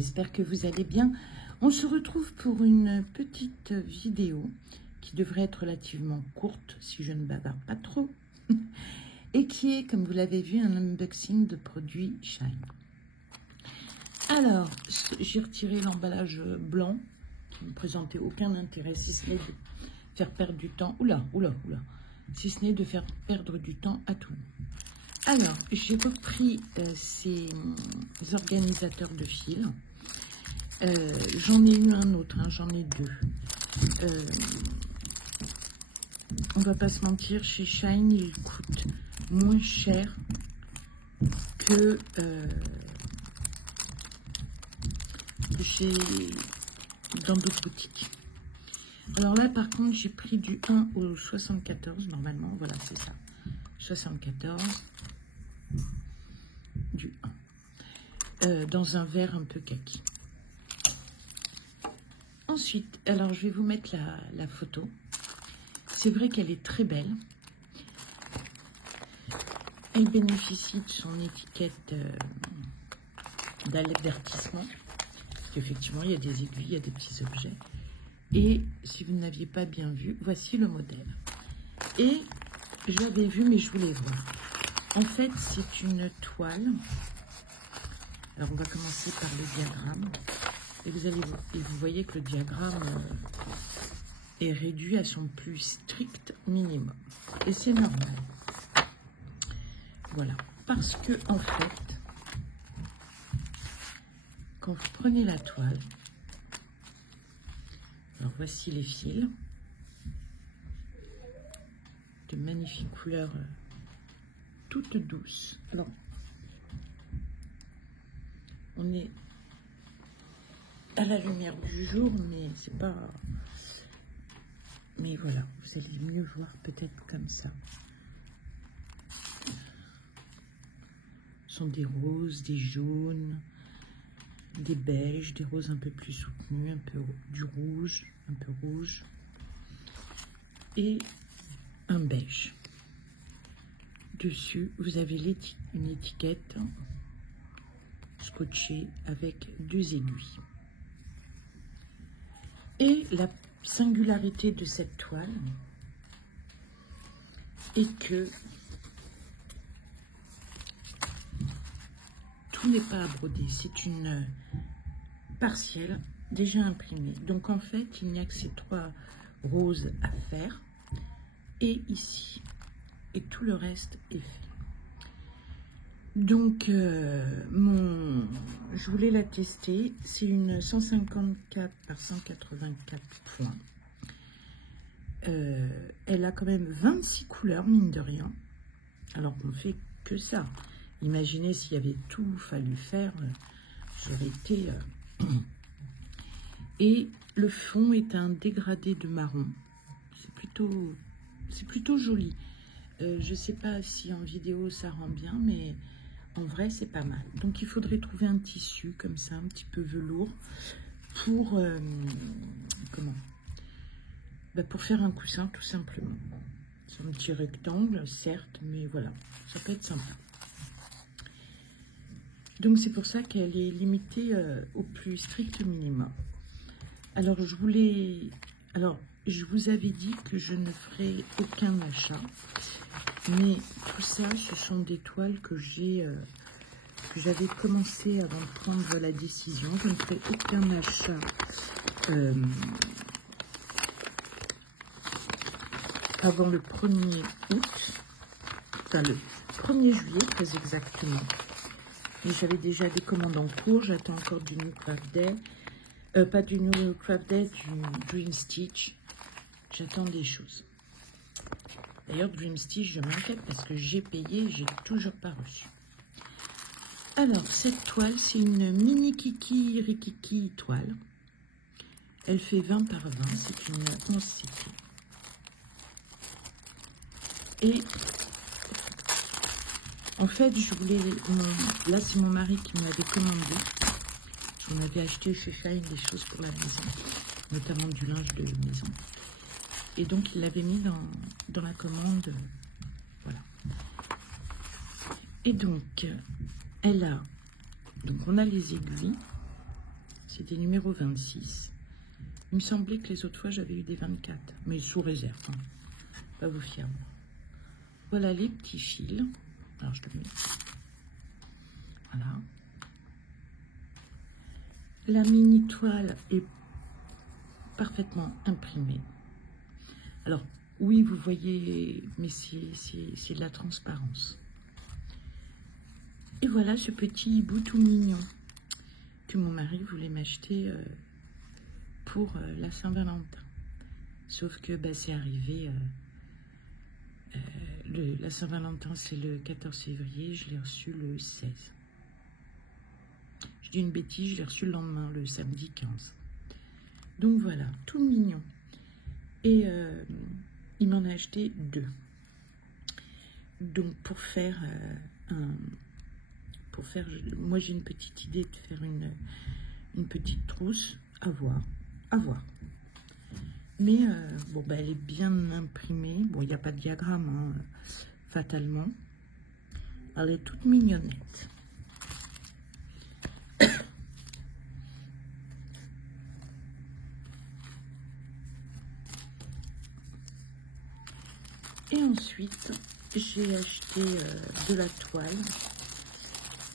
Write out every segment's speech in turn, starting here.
j'espère que vous allez bien. On se retrouve pour une petite vidéo qui devrait être relativement courte, si je ne bavarde pas trop, et qui est, comme vous l'avez vu, un unboxing de produits Shine. Alors, j'ai retiré l'emballage blanc, qui ne présentait aucun intérêt, si ce n'est de faire perdre du temps. Oula. Si ce n'est de faire perdre du temps à tout le monde. Alors, j'ai repris ces organisateurs de fils. J'en ai eu un autre, hein, j'en ai deux. On va pas se mentir, chez Shine, il coûte moins cher que dans d'autres boutiques. Alors là, par contre, j'ai pris du 1 au 74, normalement, voilà, c'est ça. 74, du 1, dans un verre un peu kaki. Ensuite, alors je vais vous mettre la photo. C'est vrai qu'elle est très belle. Elle bénéficie de son étiquette d'avertissement. Effectivement, il y a des aiguilles, il y a des petits objets. Et si vous ne l'aviez pas bien vu, voici le modèle. Et je l'avais vu, mais je voulais voir. En fait, c'est une toile. Alors, on va commencer par le diagramme. Et vous voyez que le diagramme est réduit à son plus strict minimum. Et c'est normal. Voilà. Parce que, en fait, quand vous prenez la toile, alors voici les fils, de magnifiques couleurs toutes douces. Alors, on est à la lumière du jour, mais c'est pas... Mais voilà, vous allez mieux voir peut-être comme ça. Ce sont des roses, des jaunes, des beiges, des roses un peu plus soutenues, un peu du rouge, un peu rouge, et un beige. Dessus, vous avez une étiquette scotchée avec deux aiguilles. Et la singularité de cette toile est que tout n'est pas à broder, c'est une partielle déjà imprimée. Donc en fait, il n'y a que ces trois roses à faire et ici. Et tout le reste est fait. Donc, je voulais la tester. C'est une 154 par 184 points. Elle a quand même 26 couleurs, mine de rien. Alors qu'on fait que ça. Imaginez s'il y avait tout fallu faire, j'aurais été... Et le fond est un dégradé de marron. C'est plutôt joli. Je ne sais pas si en vidéo ça rend bien, mais en vrai c'est pas mal. Donc il faudrait trouver un tissu comme ça, un petit peu velours, pour pour faire un coussin tout simplement. C'est un petit rectangle, certes, mais voilà, ça peut être sympa. Donc c'est pour ça qu'elle est limitée au plus strict minimum. Alors je vous avais dit que je ne ferai aucun achat, mais tout ça, ce sont des toiles que j'avais commencé avant de prendre la décision. Je ne ferai aucun achat avant le 1er août, enfin le 1er juillet très exactement. Mais j'avais déjà des commandes en cours, j'attends encore du New Craft Day, pas du New Craft Day, du Dream Stitch. J'attends des choses. D'ailleurs, Dream Stitch, je m'inquiète parce que j'ai payé, j'ai toujours pas reçu. Alors, cette toile, c'est une mini Kiki Rikiki toile. Elle fait 20 par 20, c'est une 11 cycles. Et en fait, je voulais... Là, c'est mon mari qui me l'avait commandé. On avait acheté chez Shine des choses pour la maison, notamment du linge de maison. Et donc, il l'avait mis dans la commande. Voilà. Et donc, elle a... Donc, on a les aiguilles. c'est des numéros 26. Il me semblait que les autres fois, j'avais eu des 24, mais sous réserve. Hein. Pas vous fier. Voilà les petits fils. Alors, je le mets. Voilà. La mini toile est parfaitement imprimée. Alors, oui, vous voyez, mais c'est de la transparence. Et voilà ce petit hibou tout mignon que mon mari voulait m'acheter pour la Saint-Valentin. Sauf que bah, c'est arrivé, la Saint-Valentin c'est le 14 février, je l'ai reçu le 16. Je dis une bêtise, je l'ai reçu le lendemain, le samedi 15. Donc voilà, tout mignon. Et il m'en a acheté 2. Donc pour faire moi j'ai une petite idée de faire une petite trousse, à voir. Mais bon, bah, elle est bien imprimée. Bon, il n'y a pas de diagramme, hein, fatalement. Elle est toute mignonnette. Et ensuite, j'ai acheté de la toile,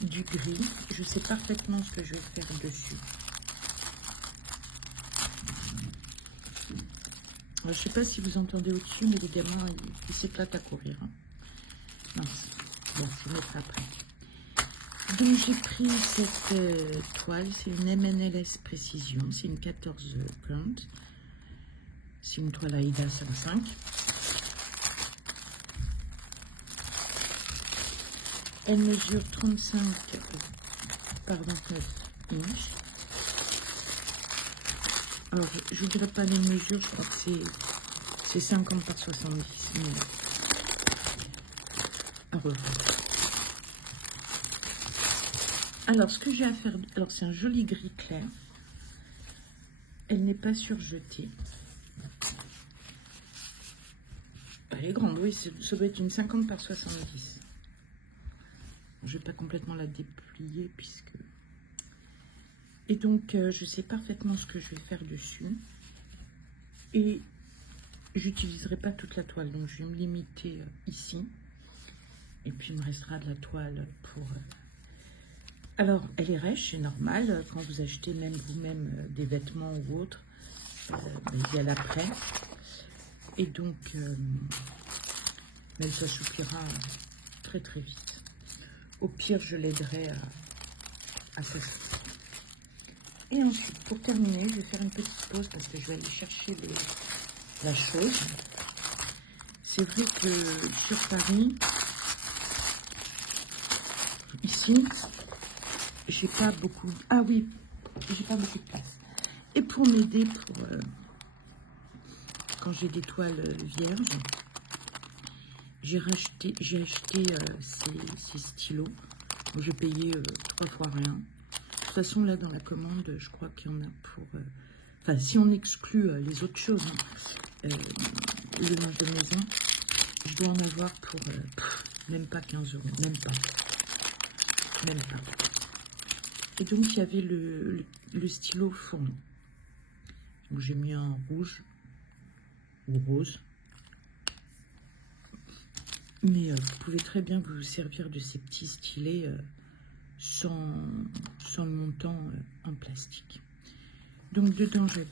du gris. Je sais parfaitement ce que je vais faire dessus. Alors, je ne sais pas si vous entendez au-dessus, mais les gamins, ils s'éclatent à courir. Hein. Mince. Bon, je vais mettre après. Donc, j'ai pris cette toile. C'est une MNLS Précision. C'est une 14 pointes. C'est une toile Aïda 55. Elle mesure 35 par 29 inches. Alors, je ne vous dirai pas les mesures, je crois que c'est 50 par 70. À revoir. Alors, ce que j'ai à faire, alors c'est un joli gris clair. Elle n'est pas surjetée. Elle est grande, oui, ça doit être une 50 par 70. Je ne vais pas complètement la déplier puisque... Et donc, je sais parfaitement ce que je vais faire dessus. Et j'utiliserai pas toute la toile. Donc, je vais me limiter ici. Et puis, il me restera de la toile pour... Alors, elle est rêche, c'est normal. Quand vous achetez même vous-même des vêtements ou autres, il y a l'après. Et donc, elle s'assoupira très très vite. Au pire, je l'aiderai à s'assouplir. Et ensuite, pour terminer, je vais faire une petite pause parce que je vais aller chercher la chose. C'est vrai que sur Paris, ici, j'ai pas beaucoup... Ah oui, j'ai pas beaucoup de place. Et pour m'aider, quand j'ai des toiles vierges, j'ai acheté ces stylos. Bon, j'ai payé 3 fois rien. De toute façon, là, dans la commande, je crois qu'il y en a pour... Enfin, si on exclut les autres choses, hein, le linge de maison, je dois en avoir pour même pas 15 €. Même pas. Et donc, il y avait le stylo fourni. Donc, j'ai mis un rouge ou rose. Mais vous pouvez très bien vous servir de ces petits stylets sans le montant en plastique. Donc dedans j'avais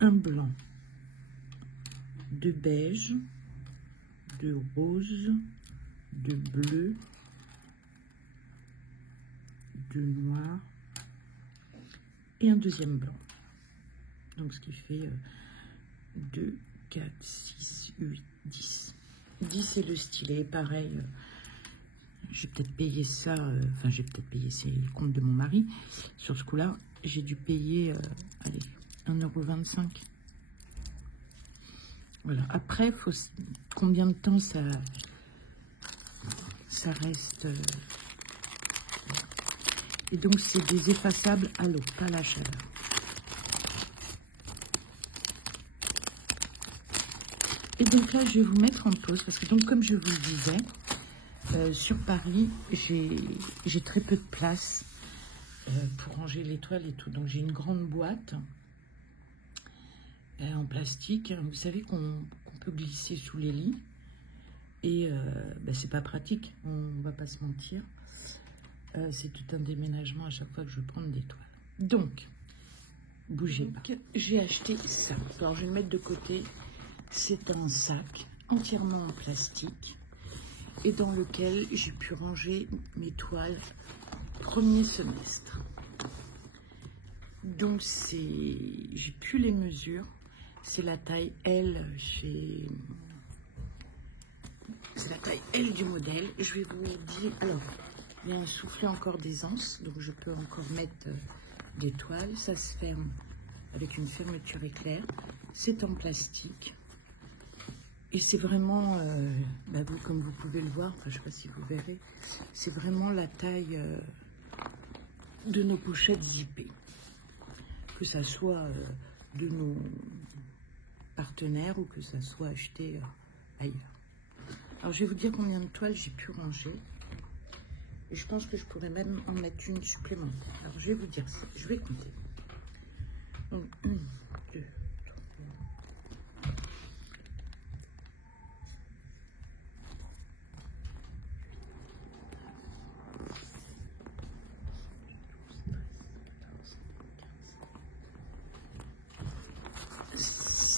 un blanc, de beige, de rose, de bleu, de noir et un deuxième blanc. Donc ce qui fait 2, 4, 6, 8, 10. 10 c'est le stylet, pareil. J'ai peut-être payé ça, enfin j'ai peut-être payé, c'est le compte de mon mari. Sur ce coup-là, j'ai dû payer, allez, 1,25 €. Voilà, après, faut combien de temps ça reste. Et donc c'est des effaçables à l'eau, pas à la chaleur. Et donc là, je vais vous mettre en pause parce que donc comme je vous le disais, sur Paris, j'ai très peu de place pour ranger les toiles et tout. Donc j'ai une grande boîte en plastique. Vous savez qu'on peut glisser sous les lits. Et c'est pas pratique, on va pas se mentir. C'est tout un déménagement à chaque fois que je prends des toiles. Donc, bougez pas. J'ai acheté ça. Alors, je vais le mettre de côté. C'est un sac entièrement en plastique et dans lequel j'ai pu ranger mes toiles premier semestre. Donc, j'ai plus les mesures. C'est la taille L chez... C'est la taille L du modèle. Je vais vous dire... Alors, il y a un soufflet encore d'aisance, donc je peux encore mettre des toiles. Ça se ferme avec une fermeture éclair. C'est en plastique. Et c'est vraiment, comme vous pouvez le voir, enfin, je ne sais pas si vous verrez, c'est vraiment la taille de nos pochettes zippées. Que ça soit de nos partenaires ou que ça soit acheté ailleurs. Alors, je vais vous dire combien de toiles j'ai pu ranger. Et je pense que je pourrais même en mettre une supplémentaire. Alors, je vais vous dire ça. Je vais compter. Donc, 1, 2, 3,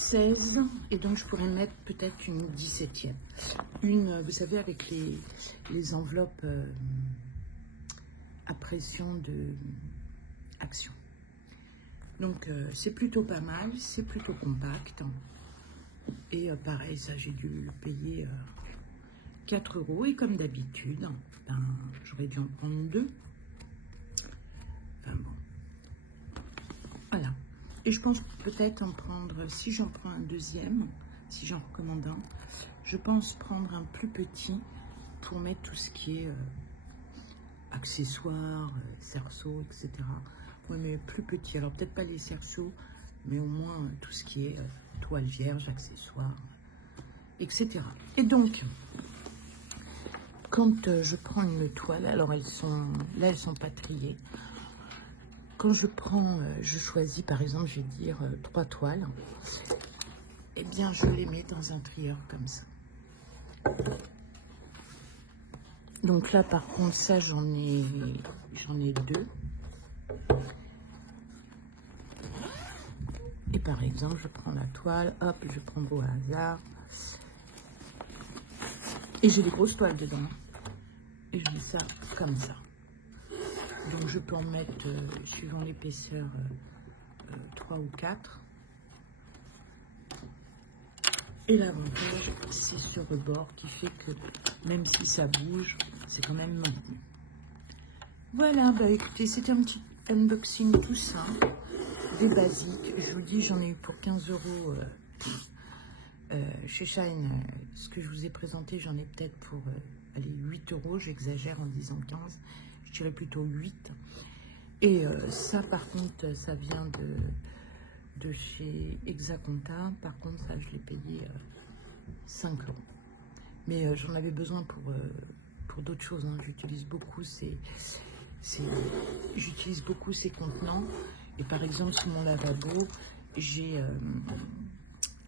16, et donc je pourrais mettre peut-être une 17e. Une, vous savez, avec les enveloppes à pression de Action. Donc c'est plutôt pas mal, c'est plutôt compact. Et pareil, ça j'ai dû le payer 4 €. Et comme d'habitude, j'aurais dû en prendre 2. Enfin bon. Voilà. Et je pense peut-être en prendre, si j'en prends un deuxième, si j'en recommande un, je pense prendre un plus petit pour mettre tout ce qui est accessoires, cerceaux, etc. Oui, mais plus petit. Alors peut-être pas les cerceaux, mais au moins tout ce qui est toile vierge, accessoires, etc. Et donc, quand je prends une toile, alors elles sont pas triées. Quand je prends, je choisis par exemple, je vais dire 3 toiles, eh bien je les mets dans un trieur comme ça. Donc là par contre, ça j'en ai 2. Et par exemple, je prends la toile, hop, je prends au hasard. Et j'ai des grosses toiles dedans. Et je mets ça comme ça. Donc je peux en mettre, suivant l'épaisseur, 3 ou 4. Et l'avantage, c'est ce rebord qui fait que même si ça bouge, c'est quand même maintenu. Voilà, bah écoutez, c'était un petit unboxing tout simple, des basiques. Je vous dis, j'en ai eu pour 15 € chez Shine. Ce que je vous ai présenté, j'en ai peut-être pour allez, 8 €. J'exagère en disant 15. Je dirais plutôt 8. Et ça, par contre, ça vient de chez Exaconta. Par contre, ça, je l'ai payé 5 €. Mais j'en avais besoin pour d'autres choses. Hein. J'utilise beaucoup ces contenants. Et par exemple, sur mon lavabo, j'ai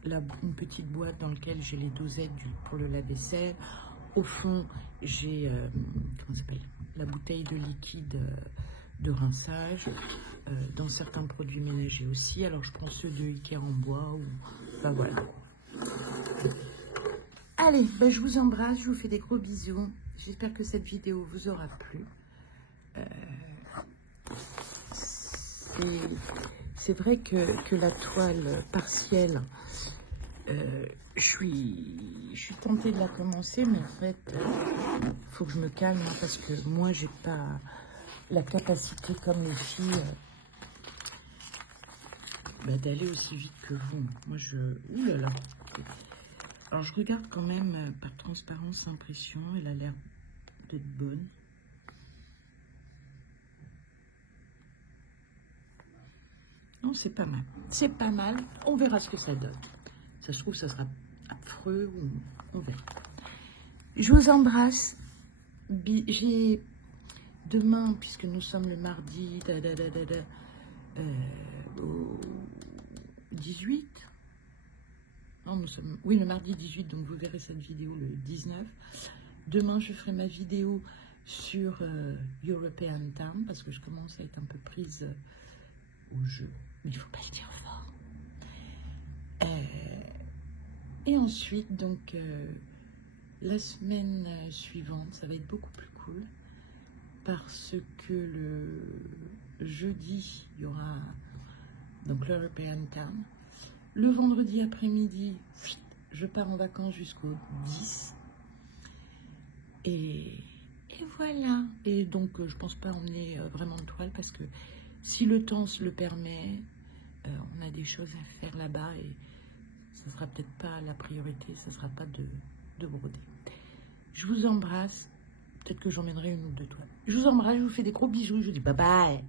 une petite boîte dans laquelle j'ai les dosettes pour le lave-vaisselle. Au fond, j'ai la bouteille de liquide de rinçage. Dans certains produits ménagers aussi. Alors, je prends ceux de Ikea en bois. Enfin, voilà. Allez, ben, je vous embrasse. Je vous fais des gros bisous. J'espère que cette vidéo vous aura plu. C'est vrai que la toile partielle, je suis tentée de la commencer, mais en fait, faut que je me calme hein, parce que moi, j'ai pas la capacité comme les filles d'aller aussi vite que vous. Moi, ouh là là. Alors, je regarde quand même par transparence, impression. Elle a l'air d'être bonne. Non, c'est pas mal. C'est pas mal. On verra ce que ça donne. Ça se trouve, ça sera affreux, on verra. Je vous embrasse. J'ai demain, puisque nous sommes le mardi au 18. Non, nous sommes, oui, le mardi 18, donc vous verrez cette vidéo le 19. Demain, je ferai ma vidéo sur European Town, parce que je commence à être un peu prise au jeu. Mais il ne faut pas le dire fort. Et ensuite, donc, la semaine suivante, ça va être beaucoup plus cool, parce que le jeudi, il y aura donc l'European Town. Le vendredi après-midi, je pars en vacances jusqu'au 10. Et voilà. Et donc, je pense pas emmener vraiment de toile, parce que si le temps se le permet, on a des choses à faire là-bas et ce sera peut-être pas la priorité, ce sera pas de broder. Je vous embrasse. Peut-être que j'emmènerai une ou deux toiles. Je vous embrasse, je vous fais des gros bisous, je vous dis bye bye.